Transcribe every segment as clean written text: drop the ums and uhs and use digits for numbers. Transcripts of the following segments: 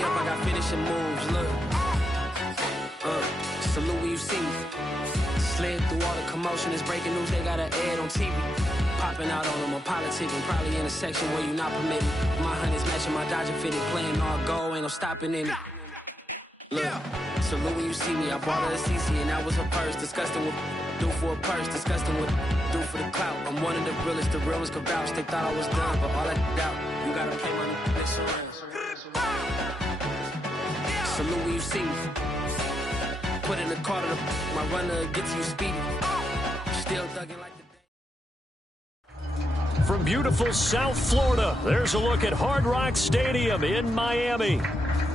me up, I got finishing moves, look. Salute when you see me. Slid through all the commotion, it's breaking news, they got an ad on TV. Popping out on them, I'm politicking, probably in a section where you not permitted. My honey's matching my Dodger fitted, playing all gold, ain't no stopping in it. Look, salute when you see me, I bought her a CC and that was her purse. Disgusting with do for a purse, disgusting with do for the clout. I'm one of the realest, the real ones could vouch. They thought I was done, but all I doubt, you gotta pay my next around. Salute when you see me. Put in the car to my runner, get to you speedy. Still thugging like the... From beautiful South Florida, there's a look at Hard Rock Stadium in Miami.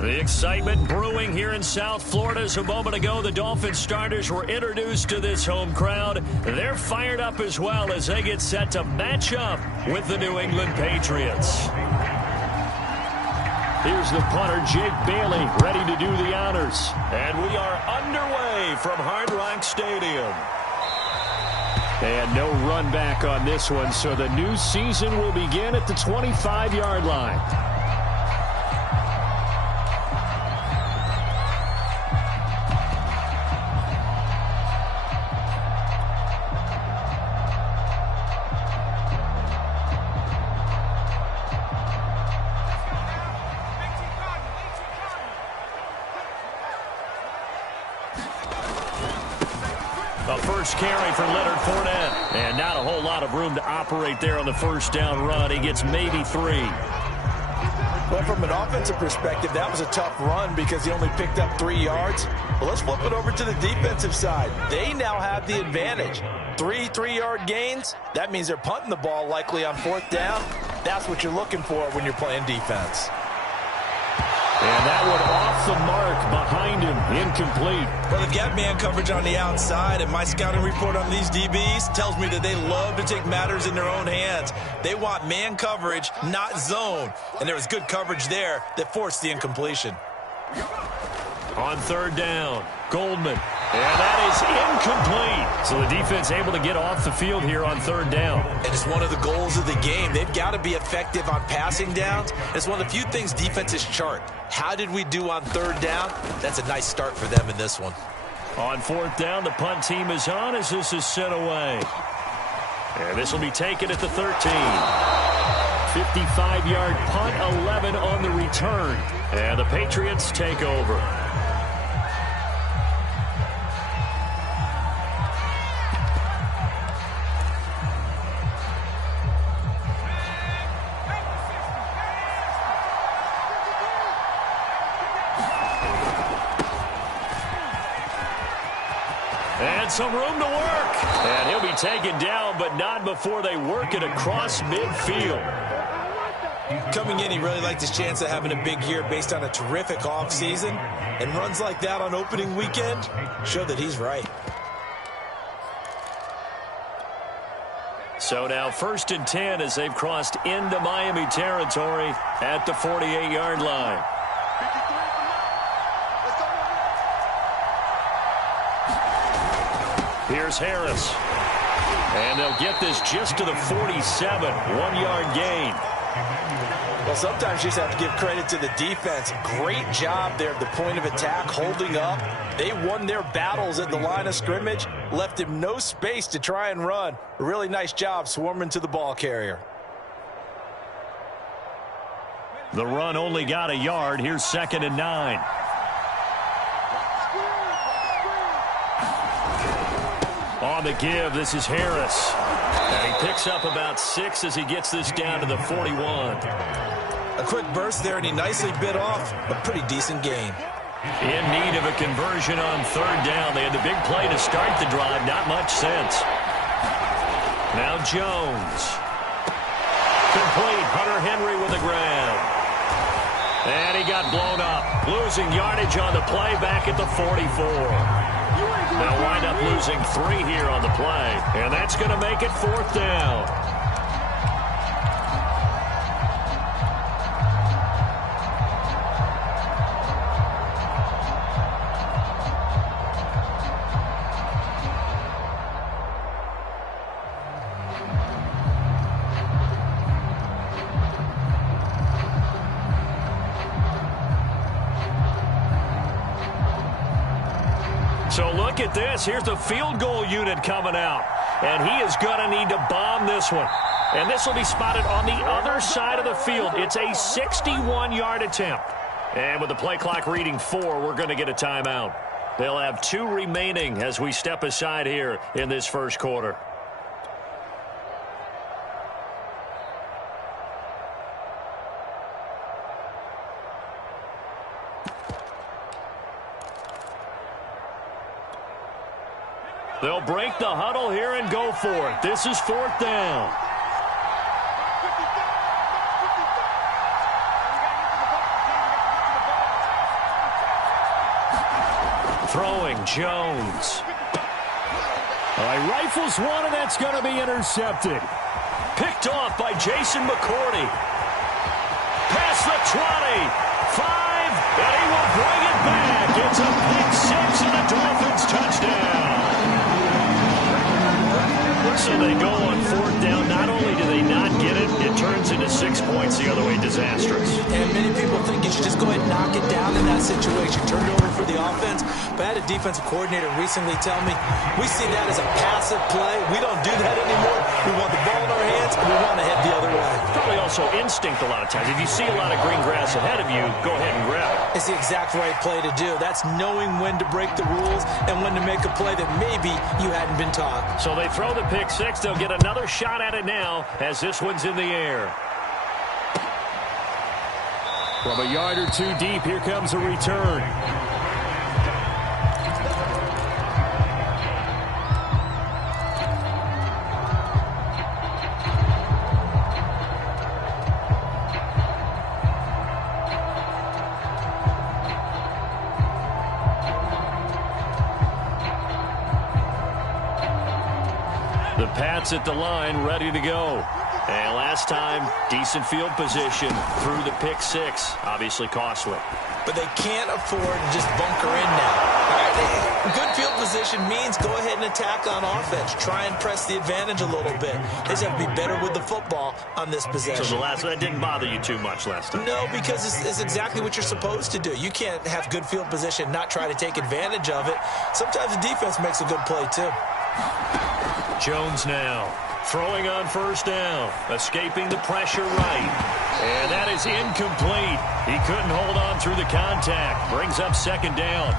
The excitement brewing here in South Florida as a moment ago the Dolphins starters were introduced to this home crowd. They're fired up as well as they get set to match up with the New England Patriots. Here's the punter, Jake Bailey, ready to do the honors. And we are underway from Hard Rock Stadium. And no run back on this one, so the new season will begin at the 25-yard line. A first carry for Leonard Fournette. And not a whole lot of room to operate there on the first down run. He gets maybe 3. Well, from an offensive perspective, that was a tough run because he only picked up 3 yards. But let's flip it over to the defensive side. They now have the advantage. 3 3-yard gains. That means they're punting the ball likely on 4th down. That's what you're looking for when you're playing defense. And that one off the mark behind him, incomplete. Well, they've got man coverage on the outside, and my scouting report on these DBs tells me that they love to take matters in their own hands. They want man coverage, not zone. And there was good coverage there that forced the incompletion. On 3rd down, Goldman. And that is incomplete. So the defense able to get off the field here on 3rd down. And it's one of the goals of the game. They've got to be effective on passing downs. It's one of the few things defenses chart. How did we do on 3rd down? That's a nice start for them in this one. On 4th down, the punt team is on as this is sent away. And this will be taken at the 13. 55-yard punt, 11 on the return. And the Patriots take over. And some room to work. And he'll be taken down, but not before they work it across midfield. Coming in, he really liked his chance of having a big year based on a terrific offseason. And runs like that on opening weekend show that he's right. So now 1st and 10 as they've crossed into Miami territory at the 48-yard line. Here's Harris. And they'll get this just to the 47. 1-yard gain. Well, sometimes you just have to give credit to the defense. Great job there at the point of attack, holding up. They won their battles at the line of scrimmage, left him no space to try and run. A really nice job swarming to the ball carrier. The run only got a yard. Here's 2nd and 9. On the give, this is Harris. And he picks up about 6 as he gets this down to the 41. A quick burst there, and he nicely bit off a pretty decent gain. In need of a conversion on 3rd down. They had the big play to start the drive. Not much sense. Now Jones. Complete. Hunter Henry with a grab. And he got blown up. Losing yardage on the play back at the 44. They'll wind up losing 3 here on the play. And that's going to make it 4th down. So look at this. Here's the field goal unit coming out. And he is going to need to bomb this one. And this will be spotted on the other side of the field. It's a 61-yard attempt. And with the play clock reading 4, we're going to get a timeout. They'll have 2 remaining as we step aside here in this first quarter. They'll break the huddle here and go for it. This is 4th down. Throwing, Jones. Rifles one, and that's going to be intercepted. Picked off by Jason McCourty. Past the 20. 5, and he will bring it back. It's a pick 6 and a Dolphins touchdown. So they go on 4th down. Not only do they not get it, it turns into 6 points the other way. Disastrous. And many people think you should just go ahead and knock it down in that situation. Turn it over for the offense. But I had a defensive coordinator recently tell me, we see that as a passive play. We don't do that anymore. We want the ball in our hands, and we want to head the other way. Probably also instinct a lot of times. If you see a lot of green grass ahead of you, go ahead and grab it. It's the exact right play to do. That's knowing when to break the rules and when to make a play that maybe you hadn't been taught. So they throw the pick 6. They'll get another shot at it now as this one's in the air. From a yard or 2 deep, here comes a return. The Pats at the line, ready to go. And last time, decent field position through the pick 6. Obviously costly. But they can't afford to just bunker in now. All right, good field position means go ahead and attack on offense. Try and press the advantage a little bit. They just have to be better with the football on this possession. So the last one, that didn't bother you too much last time? No, because it's exactly what you're supposed to do. You can't have good field position, not try to take advantage of it. Sometimes the defense makes a good play, too. Jones now throwing on 1st down, escaping the pressure right. And that is incomplete. He couldn't hold on through the contact. Brings up 2nd down.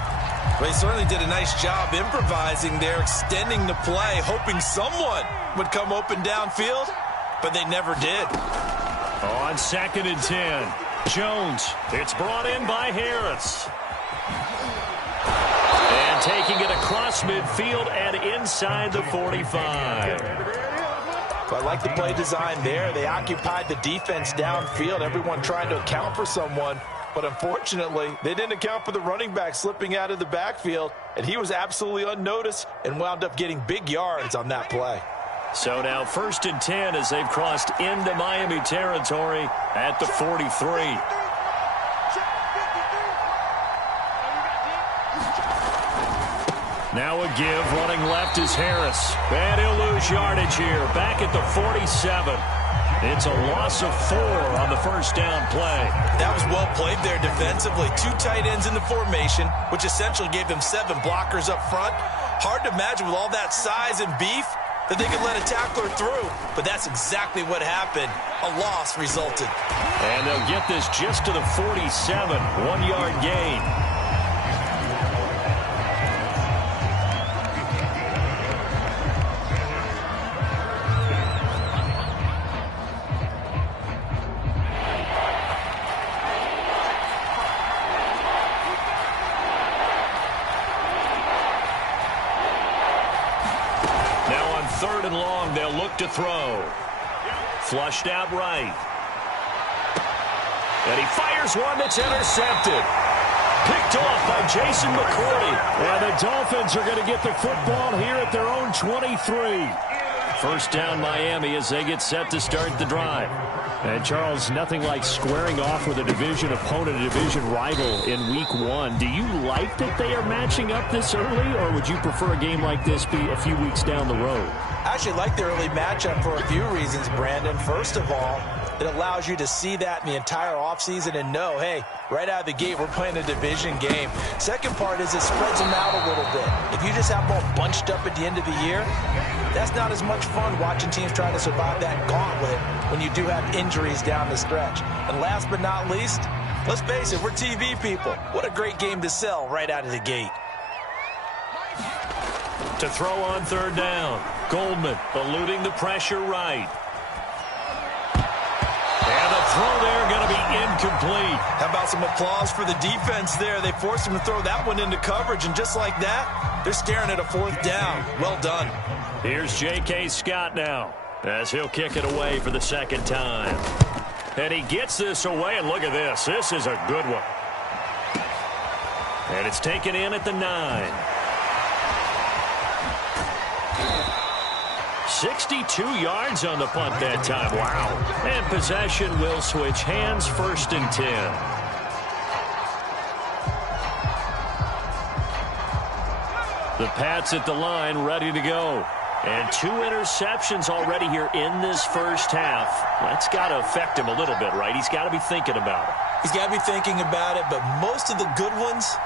Well, he certainly did a nice job improvising there, extending the play, hoping someone would come open downfield, but they never did. On 2nd and 10, Jones. It's brought in by Harris. And taking it across midfield and inside the 45. I like the play design there. They occupied the defense downfield, everyone trying to account for someone. But unfortunately, they didn't account for the running back slipping out of the backfield, and he was absolutely unnoticed and wound up getting big yards on that play. So now 1st and 10 as they've crossed into Miami territory at the 43. Now a give, running left is Harris. And he'll lose yardage here, back at the 47. It's a loss of 4 on the 1st down play. That was well played there defensively. 2 tight ends in the formation, which essentially gave them 7 blockers up front. Hard to imagine with all that size and beef that they could let a tackler through. But that's exactly what happened. A loss resulted. And they'll get this just to the 47. 1-yard gain. To throw. Flushed out right. And he fires one that's intercepted. Picked off by Jason McCourty. And the Dolphins are going to get the football here at their own 23. 1st down Miami as they get set to start the drive. And Charles, nothing like squaring off with a division opponent, a division rival in week 1. Do you like that they are matching up this early, or would you prefer a game like this be a few weeks down the road? I actually like the early matchup for a few reasons, Brandon. First of all, It allows you to see that in the entire offseason and know, hey, right out of the gate, we're playing a division game. Second part is it spreads them out a little bit. If you just have them all bunched up at the end of the year, that's not as much fun watching teams try to survive that gauntlet when you do have injuries down the stretch. And last but not least, let's face it, we're TV people. What a great game to sell right out of the gate. To throw on third down, Goldman eluding the pressure right. And the throw there going to be incomplete. How about some applause for the defense there? They forced him to throw that one into coverage, and just like that, they're staring at a fourth down. Well done. Here's J.K. Scott now, as he'll kick it away for the second time. And he gets this away, and look at this. This is a good one. And it's taken in at the 9. 62 yards on the punt that time. Wow. And possession will switch hands, 1st and 10. The Pats at the line, ready to go. And 2 interceptions already here in this first half. That's got to affect him a little bit, right? He's got to be thinking about it. He's got to be thinking about it, but most of the good ones,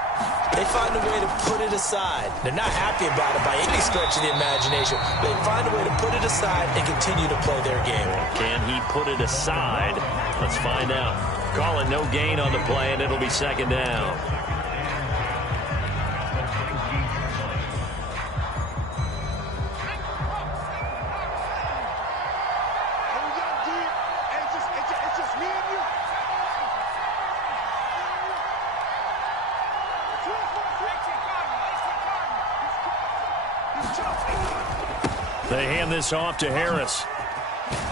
they find a way to put it aside. They're not happy about it by any stretch of the imagination. They find a way to put it aside and continue to play their game. Can he put it aside? Let's find out. Call it no gain on the play, and it'll be second down. They hand this off to Harris.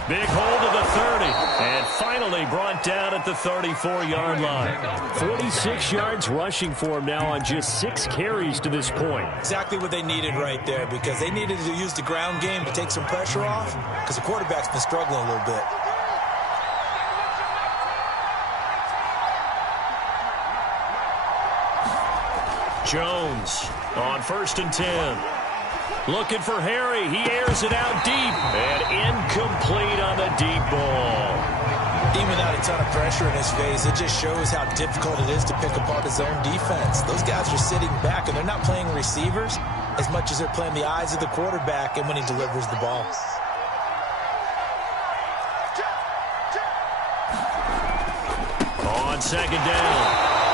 Big hold of the 30. And finally brought down at the 34-yard line. 46 yards rushing for him now on just 6 carries to this point. Exactly what they needed right there, because they needed to use the ground game to take some pressure off, because the quarterback's been struggling a little bit. Jones on 1st and 10. Looking for Harry. He airs it out deep. And incomplete on the deep ball. Even without a ton of pressure in his face, it just shows how difficult it is to pick apart his own defense. Those guys are sitting back, and they're not playing receivers as much as they're playing the eyes of the quarterback and when he delivers the ball. On second down,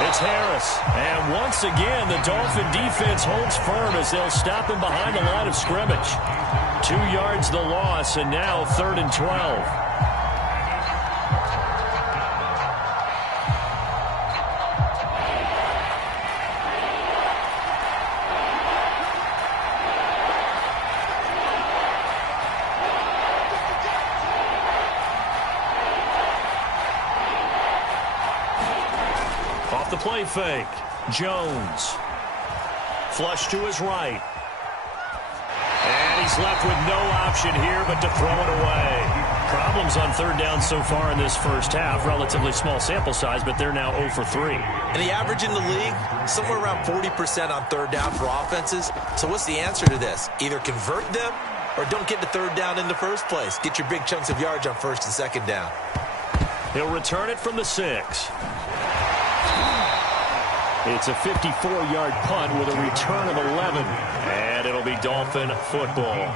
it's Harris. And once again, the Dolphin defense holds firm as they'll stop him behind the line of scrimmage. 2 yards the loss, and now 3rd and 12. The play fake. Jones. Flush to his right. And he's left with no option here but to throw it away. Problems on third down so far in this first half. Relatively small sample size, but they're now 0 for 3. And the average in the league, somewhere around 40% on third down for offenses. So what's the answer to this? Either convert them or don't get the third down in the first place. Get your big chunks of yards on 1st and 2nd down. He'll return it from the 6. It's a 54-yard punt with a return of 11. And it'll be Dolphin football.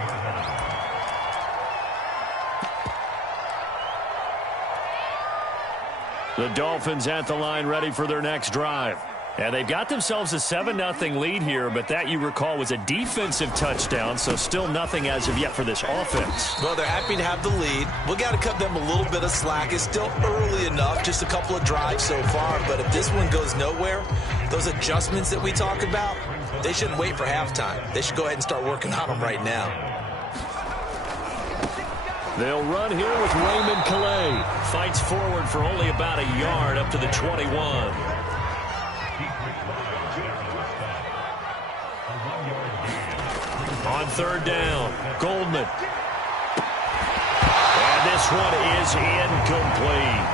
The Dolphins at the line ready for their next drive. And they've got themselves a 7-0 lead here, but that, you recall, was a defensive touchdown, so still nothing as of yet for this offense. Well, they're happy to have the lead. We got to cut them a little bit of slack. It's still early enough, just a couple of drives so far, but if this one goes nowhere, those adjustments that we talk about, they shouldn't wait for halftime. They should go ahead and start working on them right now. They'll run here with Raymond Calais. Fights forward for only about a yard up to the 21. On third down, Goldman. And this one is incomplete.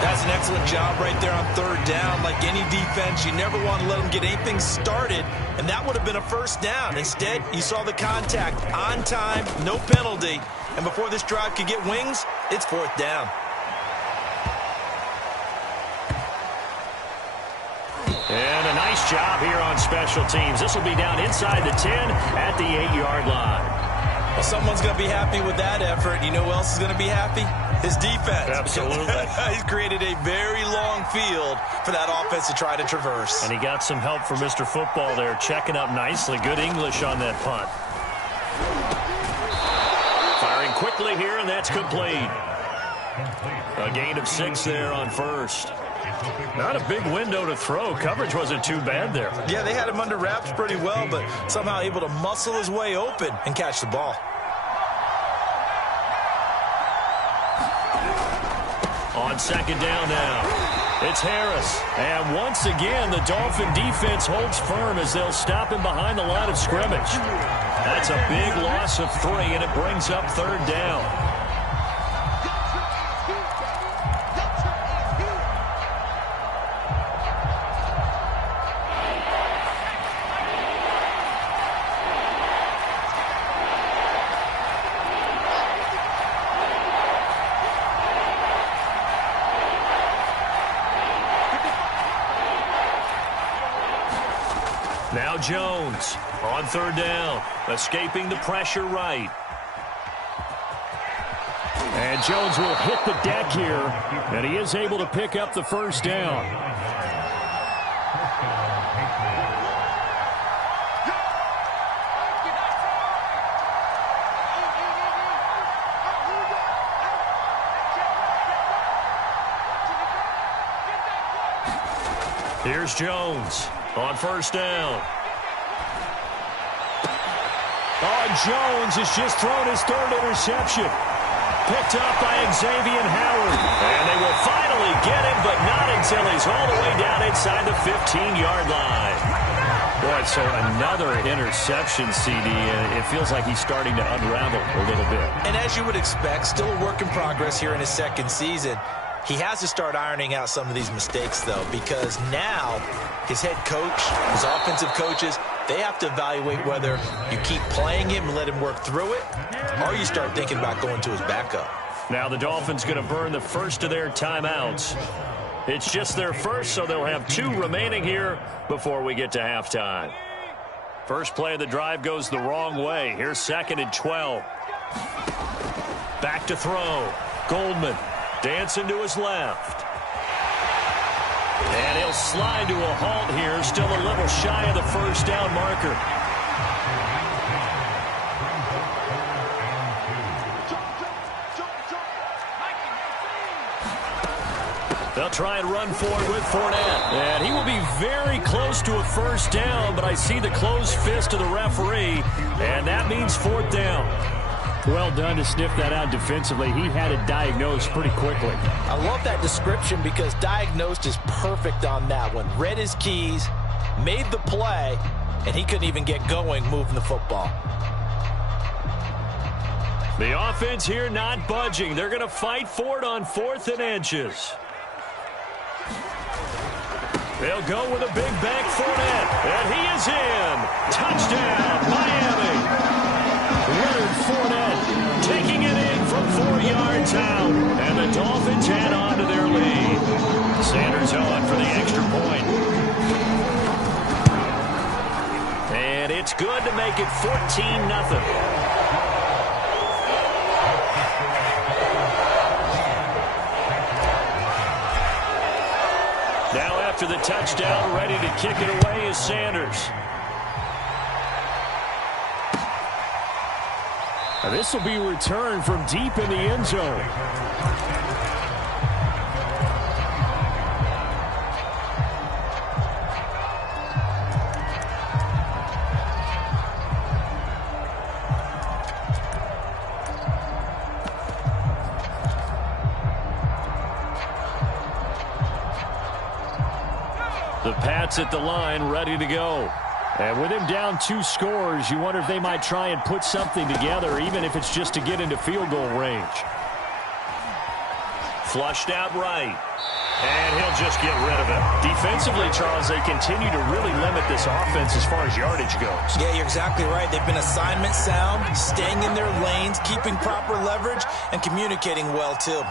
That's an excellent job right there on third down. Like any defense, you never want to let them get anything started, and that would have been a first down. Instead, you saw the contact on time, no penalty, and before this drive could get wings, it's 4th down. Nice job here on special teams. This will be down inside the 10 at the 8-yard line. Well, someone's going to be happy with that effort. You know who else is going to be happy? His defense. Absolutely. He's created a very long field for that offense to try to traverse. And he got some help from Mr. Football there, checking up nicely. Good English on that punt. Firing quickly here, and that's complete. A gain of 6 there on first. Not a big window to throw. Coverage wasn't too bad there. Yeah, they had him under wraps pretty well, but somehow able to muscle his way open and catch the ball. On second down now, it's Harris. And once again, the Dolphin defense holds firm as they'll stop him behind the line of scrimmage. That's a big loss of 3, and it brings up third down. Now Jones on third down, escaping the pressure right. And Jones will hit the deck here, and he is able to pick up the first down. Here's Jones on first down. Oh, Jones has just thrown his third interception. Picked up by Xavier Howard. And they will finally get him, but not until he's all the way down inside the 15-yard line. Boy, so another interception, CD, and it feels like he's starting to unravel a little bit. And as you would expect, still a work in progress here in his second season. He has to start ironing out some of these mistakes, though, because now his head coach, his offensive coaches, they have to evaluate whether you keep playing him and let him work through it, or you start thinking about going to his backup. Now the Dolphins going to burn the first of their timeouts. It's just their first, so they'll have 2 remaining here before we get to halftime. First play of the drive goes the wrong way. Here's 2nd and 12. Back to throw. Goldman dancing to his left. And he'll slide to a halt here, still a little shy of the first down marker. They'll try and run forward with Fournette. And he will be very close to a first down, but I see the closed fist of the referee, and that means 4th down. Well done to sniff that out defensively. He had it diagnosed pretty quickly. I love that description because diagnosed is perfect on that one. Read his keys, made the play, and he couldn't even get going moving the football. The offense here not budging. They're going to fight for it on 4th and inches. They'll go with a big bank Fournette, and he is in. Touchdown, Miami. Leonard Fournette taking it in from 4 yards out, and the Dolphins head on to their lead. Sanders on for the extra point. And it's good to make it 14-0. Now after the touchdown, ready to kick it away is Sanders. And this will be returned from deep in the end zone. The Pats at the line, ready to go. And with him down 2 scores, you wonder if they might try and put something together, even if it's just to get into field goal range. Flushed out right. And he'll just get rid of it. Defensively, Charles, they continue to really limit this offense as far as yardage goes. Yeah, you're exactly right. They've been assignment sound, staying in their lanes, keeping proper leverage, and communicating well, too.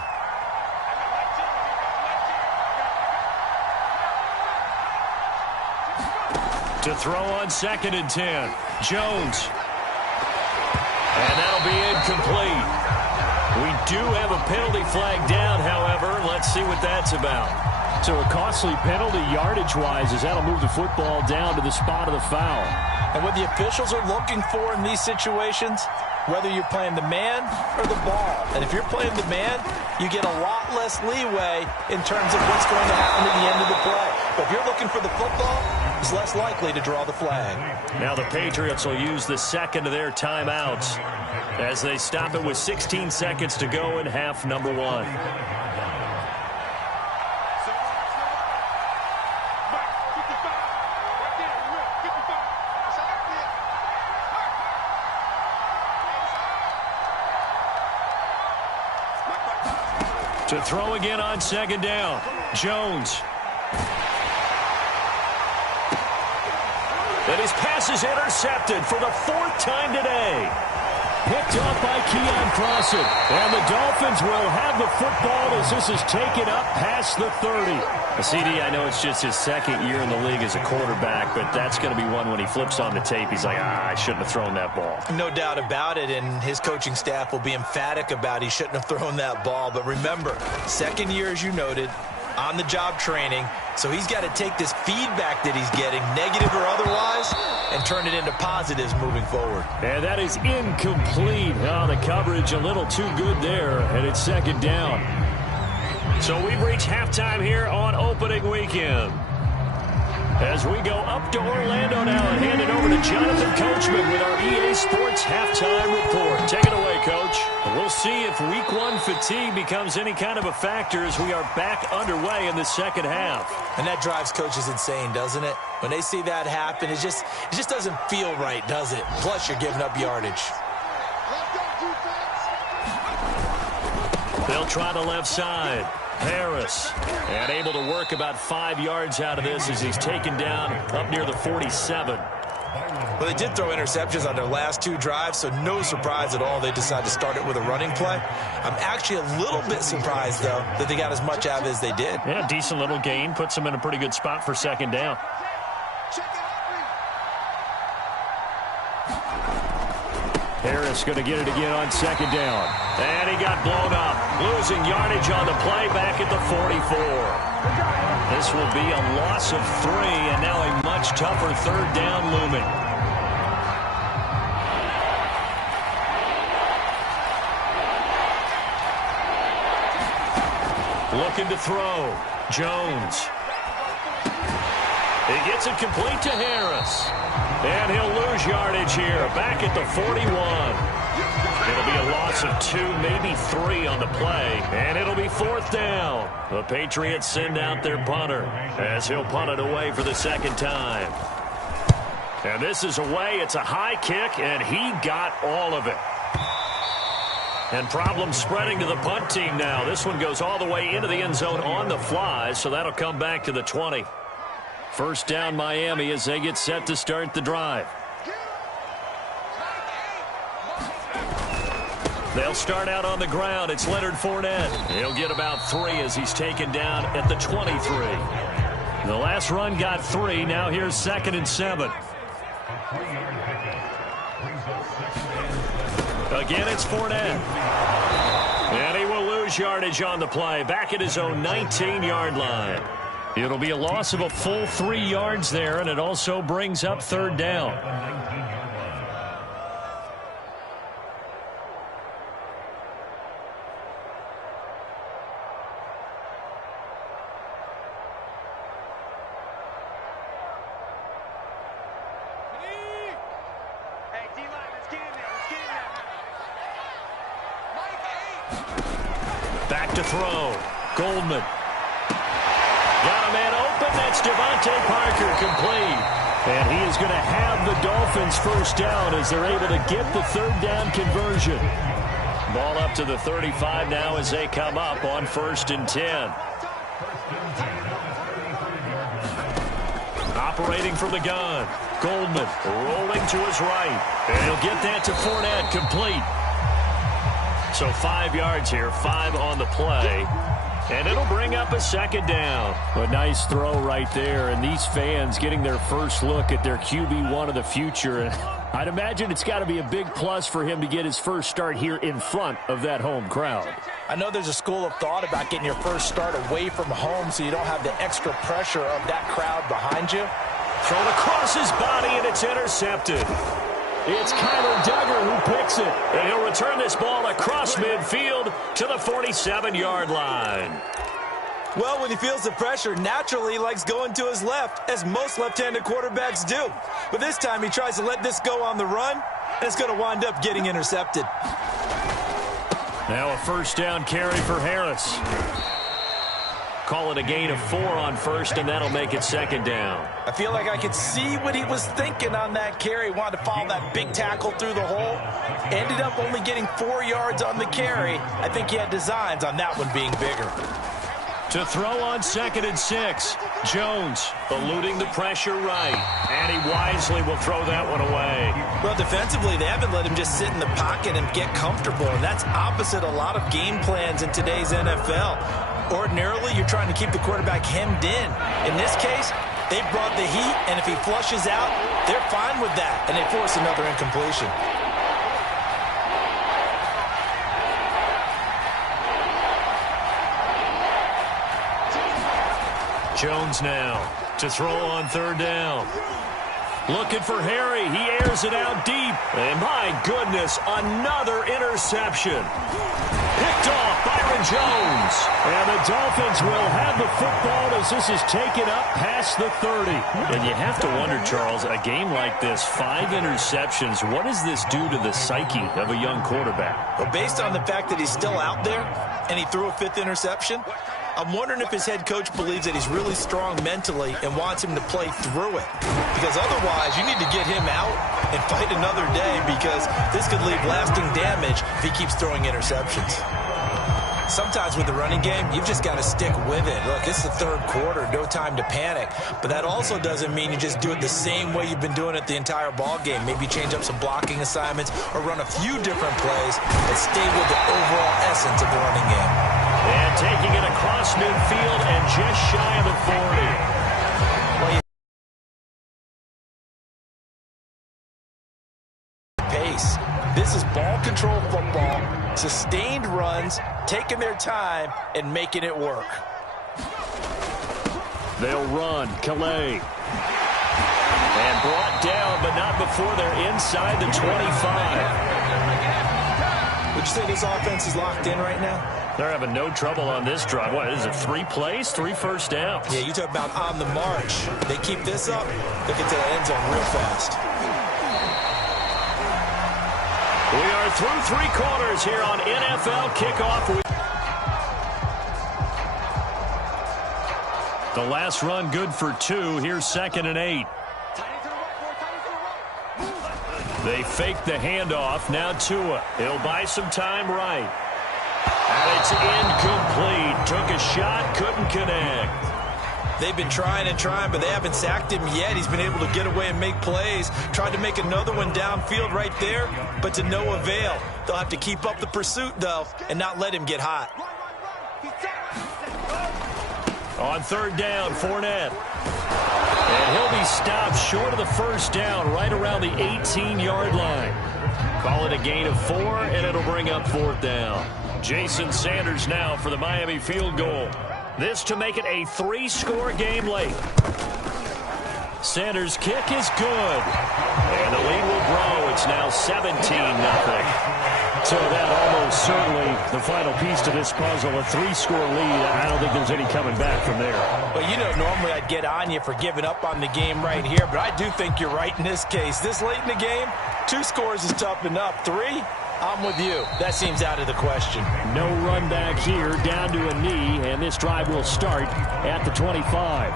To throw on 2nd and 10. Jones. And that'll be incomplete. We do have a penalty flag down, however. Let's see what that's about. So a costly penalty yardage-wise as that'll move the football down to the spot of the foul. And what the officials are looking for in these situations, whether you're playing the man or the ball. And if you're playing the man, you get a lot less leeway in terms of what's going to happen at the end of the play. But if you're looking for the football, it's less likely to draw the flag. Now the Patriots will use the second of their timeouts as they stop it with 16 seconds to go in half number 1. To throw again on 2nd down. Jones. And his pass is intercepted for the 4th time today. Picked off by Keon Crossen. And the Dolphins will have the football as this is taken up past the 30. CD, I know it's just his 2nd year in the league as a quarterback, but that's going to be one when he flips on the tape. He's like, I shouldn't have thrown that ball. No doubt about it, and his coaching staff will be emphatic about he shouldn't have thrown that ball. But remember, 2nd year, as you noted, on-the-job training. So he's got to take this feedback that he's getting, negative or otherwise, and turn it into positives moving forward. And that is incomplete. Oh, the coverage a little too good there, and it's 2nd down. So we've reached halftime here on opening weekend. As we go up to Orlando now and hand it over to Jonathan Coachman with our EA Sports Halftime Report. Take it away, Coach. We'll see if Week 1 fatigue becomes any kind of a factor as we are back underway in the second half. And that drives coaches insane, doesn't it? When they see that happen, it just doesn't feel right, does it? Plus, you're giving up yardage. They'll try the left side. Harris, and able to work about 5 yards out of this as he's taken down up near the 47. Well, they did throw interceptions on their last 2 drives, so no surprise at all they decided to start it with a running play. I'm actually a little bit surprised, though, that they got as much out of it as they did. Yeah, decent little gain. Puts them in a pretty good spot for 2nd down. Harris going to get it again on 2nd down. And he got blown up. Losing yardage on the play back at the 44. This will be a loss of 3, and now a much tougher 3rd down looming. Looking to throw. Jones. He gets it complete to Harris. And he'll lose yardage here, back at the 41. It'll be a loss of 2, maybe 3 on the play, and it'll be 4th down. The Patriots send out their punter as he'll punt it away for the 2nd time. And this is away. It's a high kick, and he got all of it. And problems spreading to the punt team now. This one goes all the way into the end zone on the fly, so that'll come back to the 20. 1st down Miami as they get set to start the drive. They'll start out on the ground. It's Leonard Fournette. He'll get about 3 as he's taken down at the 23. The last run got 3. Now here's 2nd and 7. Again, it's Fournette. And he will lose yardage on the play. Back at his own 19-yard line. It'll be a loss of a full 3 yards there, and it also brings up 3rd down. Back to throw. Goldman. Got a man open. That's Devontae Parker, complete. And he is going to have the Dolphins 1st down as they're able to get the 3rd down conversion. Ball up to the 35 now as they come up on 1st and 10. Operating from the gun. Goldman rolling to his right. And he'll get that to Fournette, complete. So 5 yards here, 5 on the play. And it'll bring up a second down. A nice throw right there, and these fans getting their first look at their QB1 of the future. And I'd imagine it's got to be a big plus for him to get his first start here in front of that home crowd. I know there's a school of thought about getting your first start away from home so you don't have the extra pressure of that crowd behind you. Thrown across his body, and it's intercepted. It's Kyler Duggar who picks it. And he'll return this ball across midfield to the 47-yard line. Well, when he feels the pressure, naturally he likes going to his left, as most left-handed quarterbacks do. But this time he tries to let this go on the run, and it's going to wind up getting intercepted. Now a first down carry for Harris. Call it a gain of 4 on first, and that'll make it second down. I feel like I could see what he was thinking on that carry. Wanted to follow that big tackle through the hole. Ended up only getting 4 yards on the carry. I think he had designs on that one being bigger. To throw on 2nd and 6. Jones eluding the pressure right. And he wisely will throw that one away. Well, defensively, they haven't let him just sit in the pocket and get comfortable. And that's opposite a lot of game plans in today's NFL. Ordinarily, you're trying to keep the quarterback hemmed in. In this case, they brought the heat, and if he flushes out, they're fine with that, and they force another incompletion. Jones now to throw on 3rd down. Looking for Harry. He airs it out deep. And my goodness, another interception. Picked off Byron Jones. And the Dolphins will have the football as this is taken up past the 30. And you have to wonder, Charles, a game like this, 5 interceptions, what does this do to the psyche of a young quarterback? Well, based on the fact that he's still out there and he threw a 5th interception, I'm wondering if his head coach believes that he's really strong mentally and wants him to play through it. Because otherwise, you need to get him out and fight another day, because this could leave lasting damage if he keeps throwing interceptions. Sometimes with the running game, you've just got to stick with it. Look, it's the 3rd quarter, no time to panic. But that also doesn't mean you just do it the same way you've been doing it the entire ball game. Maybe change up some blocking assignments or run a few different plays, but stay with the overall essence of the running game. And taking it across midfield and just shy of the 40. Pace. This is ball control football, sustained runs, taking their time and making it work. They'll run. Calais. And brought down, but not before they're inside the 25. Would you say this offense is locked in right now? They're having no trouble on this drive. What is it, 3 plays, 3 first downs? Yeah, you talk about on the march. They keep this up, they get to the end zone real fast. We are through 3 quarters here on NFL Kickoff. The last run good for 2. Here's 2nd and 8. They fake the handoff. Now Tua. He'll buy some time right. And it's incomplete. Took a shot, couldn't connect. They've been trying and trying, but they haven't sacked him yet. He's been able to get away and make plays. Tried to make another one downfield right there, but to no avail. They'll have to keep up the pursuit, though, and not let him get hot. On 3rd down, Fournette. And he'll be stopped short of the first down, right around the 18-yard line. Call it a gain of 4, and it'll bring up 4th down. Jason Sanders now for the Miami field goal. This to make it a 3-score game late. Sanders' kick is good. And the lead will grow. It's now 17-0. So that almost certainly the final piece to this puzzle, a 3-score lead. I don't think there's any coming back from there. Well, you know, normally I'd get on you for giving up on the game right here, but I do think you're right in this case. This late in the game, 2 scores is tough enough. 3, I'm with you. That seems out of the question. No run back here, down to a knee, and this drive will start at the 25.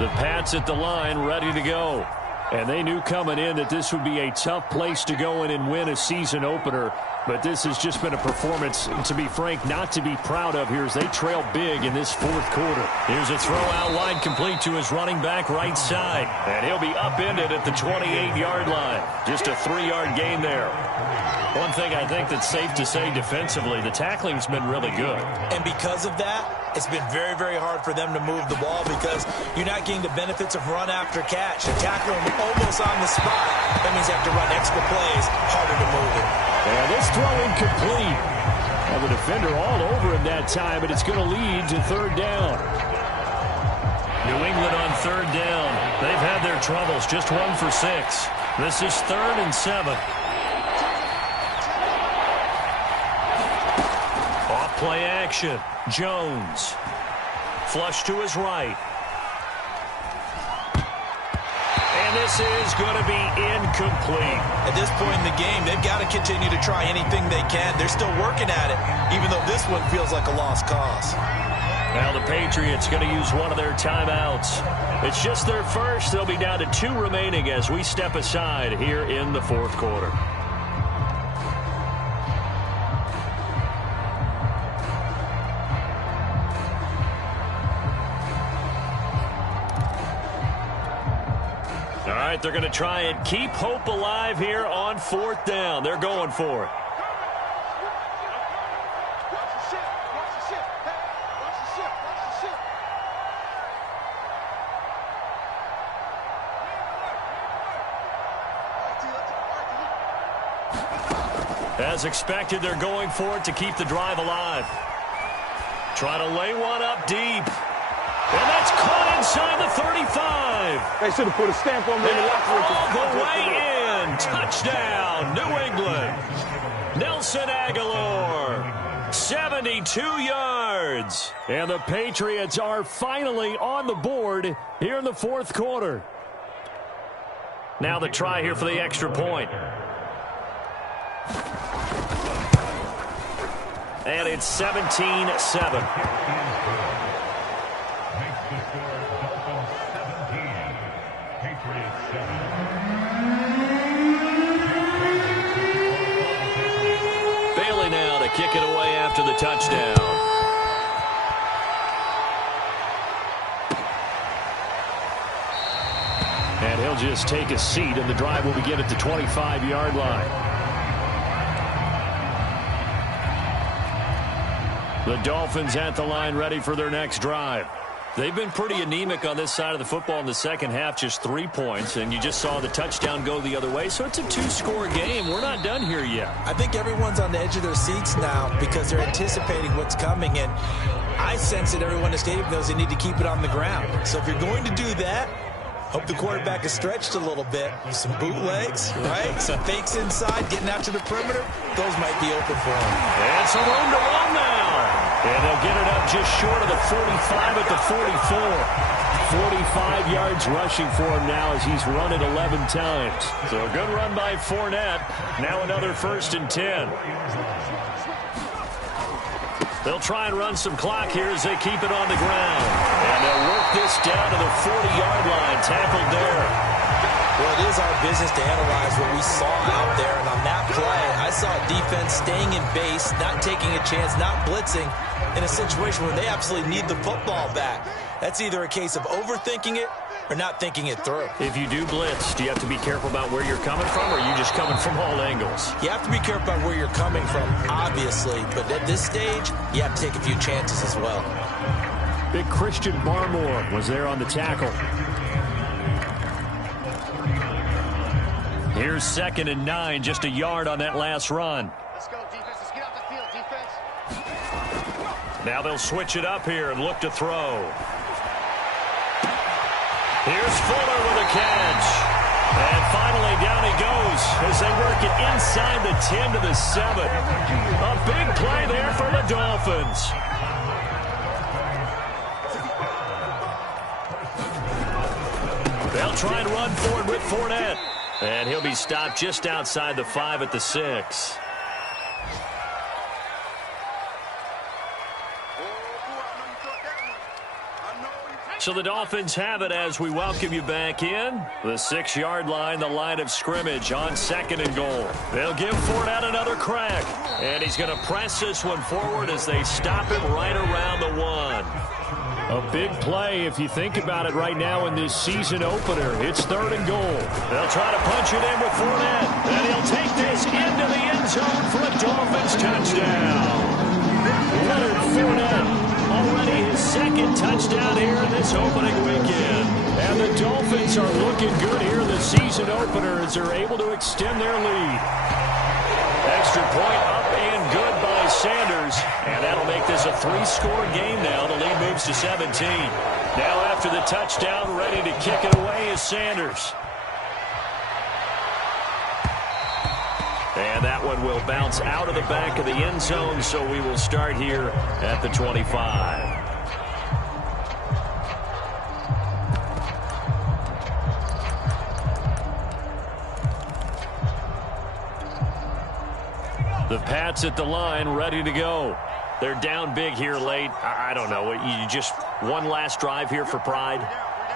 The Pats at the line, ready to go. And they knew coming in that this would be a tough place to go in and win a season opener. But this has just been a performance, to be frank, not to be proud of here as they trail big in this fourth quarter. Here's a throw out wide complete to his running back right side. And he'll be upended at the 28-yard line. Just a 3-yard gain there. One thing I think that's safe to say defensively, the tackling's been really good. And because of that, it's been very, very hard for them to move the ball because you're not getting the benefits of run after catch. They're tackling them almost on the spot. That means you have to run extra plays, harder to move it. And this throw incomplete. Well, the defender all over him that time, but it's going to lead to third down. New England on third down. They've had their troubles, just 1 for 6. This is 3rd and 7. Play action. Jones. Flush to his right. And this is going to be incomplete. At this point in the game, they've got to continue to try anything they can. They're still working at it, even though this one feels like a lost cause. Now the Patriots going to use one of their timeouts. It's just their first. They'll be down to 2 remaining as we step aside here in the fourth quarter. All right, they're going to try and keep hope alive here on 4th down. They're going for it. As expected, they're going for it to keep the drive alive. Try to lay one up deep. And that's caught inside the 35. They should have put a stamp on me in the all the way in. Touchdown, New England. Nelson Aguilar, 72 yards. And the Patriots are finally on the board here in the fourth quarter. Now the try here for the extra point. And it's 17-7. Bailey now to kick it away after the touchdown. And he'll just take a seat, and the drive will begin at the 25-yard line. The Dolphins at the line ready for their next drive. They've been pretty anemic on this side of the football in the second half, just 3 points, and you just saw the touchdown go the other way, so it's a 2-score game. We're not done here yet. I think everyone's on the edge of their seats now because they're anticipating what's coming, and I sense that everyone in the stadium knows they need to keep it on the ground. So if you're going to do that, hope the quarterback is stretched a little bit. Some bootlegs, right? Some fakes inside, getting out to the perimeter. Those might be open for him. And some room to run now. And they'll get it up just short of the 45 at the 44. 45 yards rushing for him now as he's run it 11 times. So a good run by Fournette. Now another 1st and 10. They'll try and run some clock here as they keep it on the ground. And they'll work this down to the 40-yard line. Tackled there. Well, it is our business to analyze what we saw out there. And on that play, I saw a defense staying in base, not taking a chance, not blitzing in a situation where they absolutely need the football back. That's either a case of overthinking it or not thinking it through. If you do blitz, do you have to be careful about where you're coming from, or are you just coming from all angles? You have to be careful about where you're coming from, obviously. But at this stage, you have to take a few chances as well. Big Christian Barmore was there on the tackle. Here's 2nd and 9, just a yard on that last run. Let's go, defense. Let's get off the field, defense. Now they'll switch it up here and look to throw. Here's Fuller with a catch. And finally down he goes as they work it inside the 10 to the 7. A big play there for the Dolphins. They'll try and run forward with Fournette. And he'll be stopped just outside the 5 at the 6. So the Dolphins have it as we welcome you back in. The 6-yard line, the line of scrimmage on 2nd and goal. They'll give Fournette another crack. And he's going to press this one forward as they stop him right around the 1. A big play if you think about it right now in this season opener. It's 3rd and goal. They'll try to punch it in with Fournette. And he'll take this into the end zone for a Dolphins touchdown. Leonard Fournette. Already his 2nd touchdown here in this opening weekend. And the Dolphins are looking good here in the season opener as they're able to extend their lead. Extra point up and good by Sanders. And that'll make this a 3-score game now. The lead moves to 17. Now after the touchdown, ready to kick it away is Sanders. And that one will bounce out of the back of the end zone, so we will start here at the 25. The Pats at the line, ready to go. They're down big here late. I don't know. You just one last drive here for pride?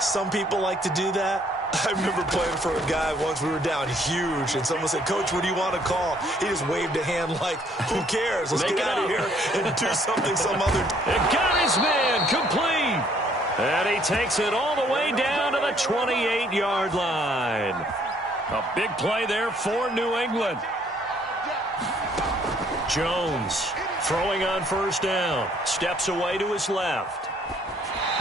Some people like to do that. I remember playing for a guy once. We were down huge, and someone said, "Coach, what do you want to call?" He just waved a hand like, "Who cares? Let's get out of here and do something some other." It got his man complete. And he takes it all the way down to the 28-yard line. A big play there for New England. Jones throwing on 1st down. Steps away to his left.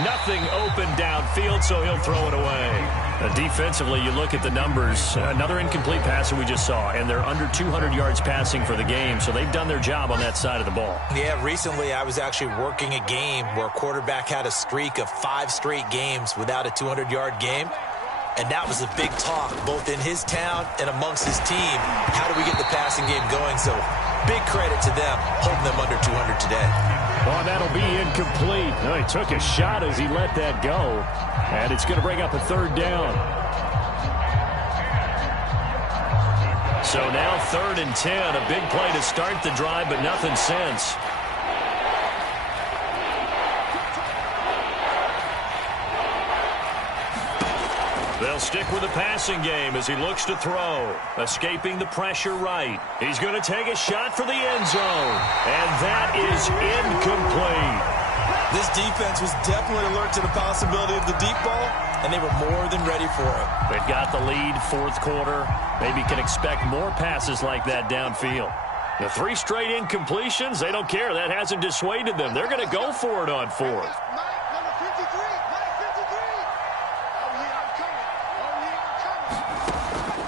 Nothing open downfield, so he'll throw it away. Defensively, you look at the numbers. Another incomplete pass that we just saw, and they're under 200 yards passing for the game, so they've done their job on that side of the ball. Yeah, recently I was actually working a game where a quarterback had a streak of 5 straight games without a 200-yard game. And that was a big talk, both in his town and amongst his team. How do we get the passing game going? So big credit to them, holding them under 200 today. Oh, that'll be incomplete. Oh, he took a shot as he let that go. And it's going to bring up a 3rd down. So now 3rd and 10. A big play to start the drive, but nothing since. They'll stick with the passing game as he looks to throw. Escaping the pressure right. He's going to take a shot for the end zone. And that is incomplete. This defense was definitely alert to the possibility of the deep ball, and they were more than ready for it. They've got the lead, 4th quarter. Maybe can expect more passes like that downfield. The 3 straight incompletions, they don't care. That hasn't dissuaded them. They're going to go for it on 4th.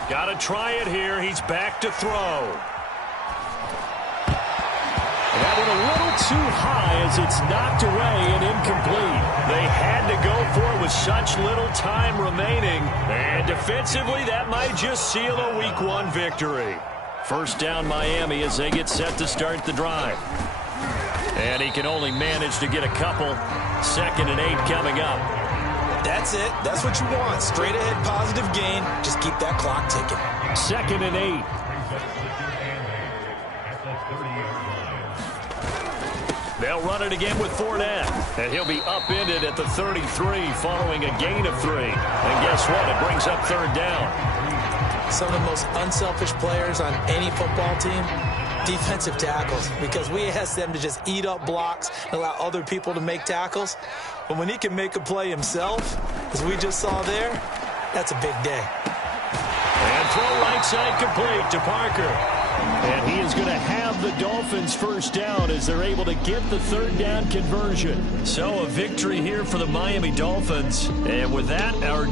Got to try it here. He's back to throw. That one a little too high as it's knocked away and incomplete. They had to go for it with such little time remaining. And defensively, that might just seal a Week 1 victory. 1st down Miami as they get set to start the drive. And he can only manage to get a couple. 2nd and 8 coming up. That's it. That's what you want. Straight ahead positive gain. Just keep that clock ticking. 2nd and 8. They'll run it again with Fournette. And he'll be upended at the 33 following a gain of 3. And guess what? It brings up 3rd down. Some of the most unselfish players on any football team, defensive tackles. Because we ask them to just eat up blocks and allow other people to make tackles. But when he can make a play himself, as we just saw there, that's a big day. And throw right side complete to Parker. And he is going to have the Dolphins 1st down as they're able to get the 3rd down conversion. So a victory here for the Miami Dolphins. And with that, our